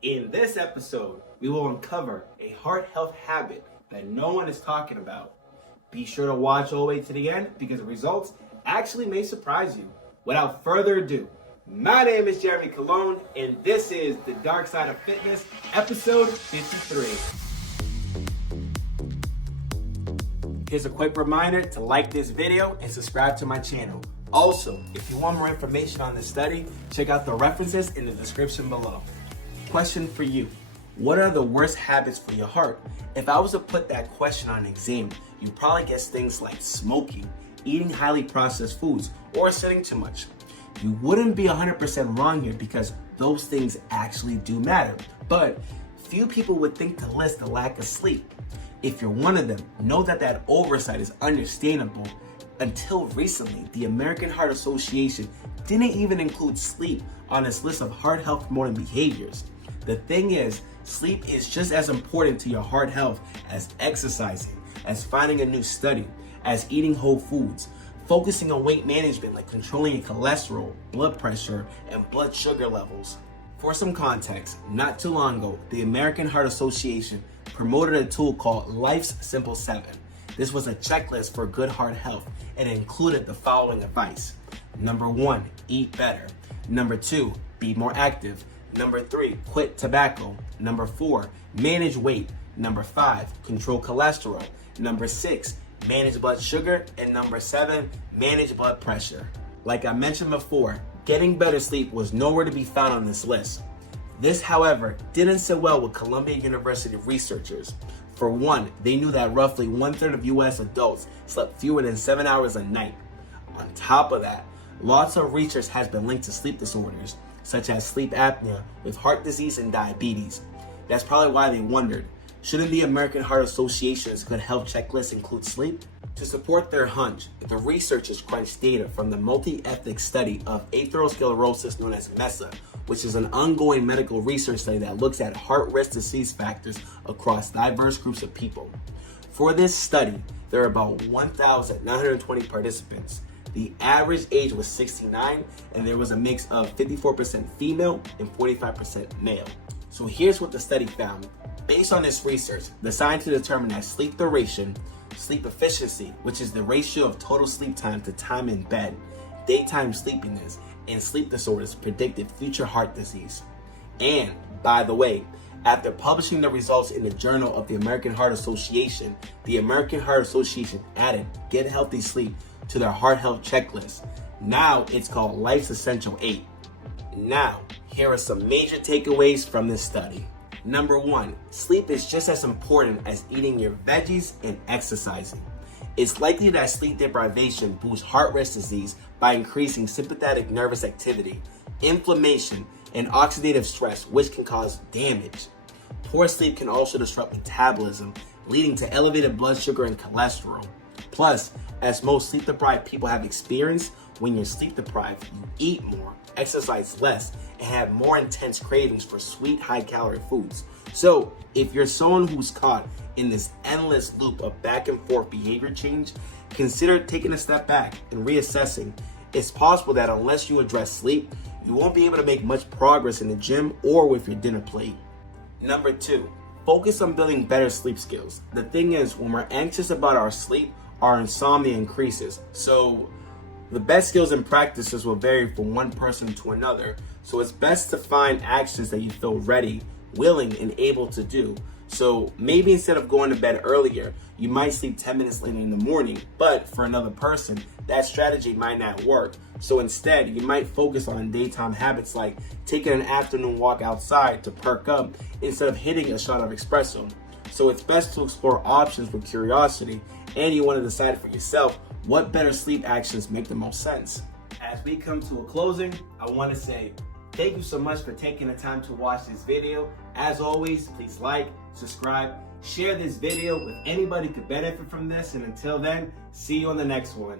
In this episode, we will uncover a heart health habit that no one is talking about. Be sure to watch all the way to the end because the results actually may surprise you. Without further ado, my name is Jeremy Colon, and this is The Dark Side of Fitness, episode 53. Here's a quick reminder to like this video and subscribe to my channel. Also, if you want more information on this study, check out the references in the description below. Question for you. What are the worst habits for your heart? If I was to put that question on an exam, you'd probably guess things like smoking, eating highly processed foods, or sitting too much. You wouldn't be 100% wrong here because those things actually do matter. But few people would think to list the lack of sleep. If you're one of them, know that oversight is understandable. Until recently, the American Heart Association didn't even include sleep on its list of heart health promoting behaviors. The thing is, sleep is just as important to your heart health as exercising, as finding a new study, as eating whole foods, focusing on weight management like controlling your cholesterol, blood pressure, and blood sugar levels. For some context, not too long ago, the American Heart Association promoted a tool called Life's Simple 7. This was a checklist for good heart health and included the following advice. Number 1, eat better. Number 2, be more active. Number 3, quit tobacco. Number 4, manage weight. Number 5, control cholesterol. Number 6, manage blood sugar. And number 7, manage blood pressure. Like I mentioned before, getting better sleep was nowhere to be found on this list. This, however, didn't sit well with Columbia University researchers. For one, they knew that roughly 1/3 of US adults slept fewer than 7 hours a night. On top of that, lots of research has been linked to sleep disorders, such as sleep apnea with heart disease and diabetes. That's probably why they wondered, shouldn't the American Heart Association's good health checklist include sleep? To support their hunch, the researchers crunched data from the multi-ethnic study of atherosclerosis known as MESA, which is an ongoing medical research study that looks at heart risk disease factors across diverse groups of people. For this study, there are about 1,920 participants. The average age was 69, and there was a mix of 54% female and 45% male. So here's what the study found. Based on this research, the scientists determined that sleep duration, sleep efficiency, which is the ratio of total sleep time to time in bed, daytime sleepiness, and sleep disorders predicted future heart disease. And, by the way, after publishing the results in the Journal of the American Heart Association, the American Heart Association added Get Healthy Sleep to their heart health checklist. Now it's called Life's Essential 8. Now, here are some major takeaways from this study. Number 1, sleep is just as important as eating your veggies and exercising. It's likely that sleep deprivation boosts heart risk disease by increasing sympathetic nervous activity, inflammation, and oxidative stress, which can cause damage. Poor sleep can also disrupt metabolism, leading to elevated blood sugar and cholesterol. Plus, as most sleep-deprived people have experienced, when you're sleep-deprived, you eat more, exercise less, and have more intense cravings for sweet, high-calorie foods. So, if you're someone who's caught in this endless loop of back-and-forth behavior change, consider taking a step back and reassessing. It's possible that unless you address sleep, you won't be able to make much progress in the gym or with your dinner plate. Number 2, focus on building better sleep skills. The thing is, when we're anxious about our sleep, our insomnia increases. So the best skills and practices will vary from one person to another. So it's best to find actions that you feel ready, willing, and able to do. So maybe instead of going to bed earlier, you might sleep 10 minutes later in the morning, but for another person, that strategy might not work. So instead, you might focus on daytime habits like taking an afternoon walk outside to perk up instead of hitting a shot of espresso. So it's best to explore options with curiosity, and you want to decide for yourself what better sleep actions make the most sense. As we come to a closing, I want to say thank you so much for taking the time to watch this video. As always, please like, subscribe, share this video with anybody who could benefit from this, and until then, see you on the next one.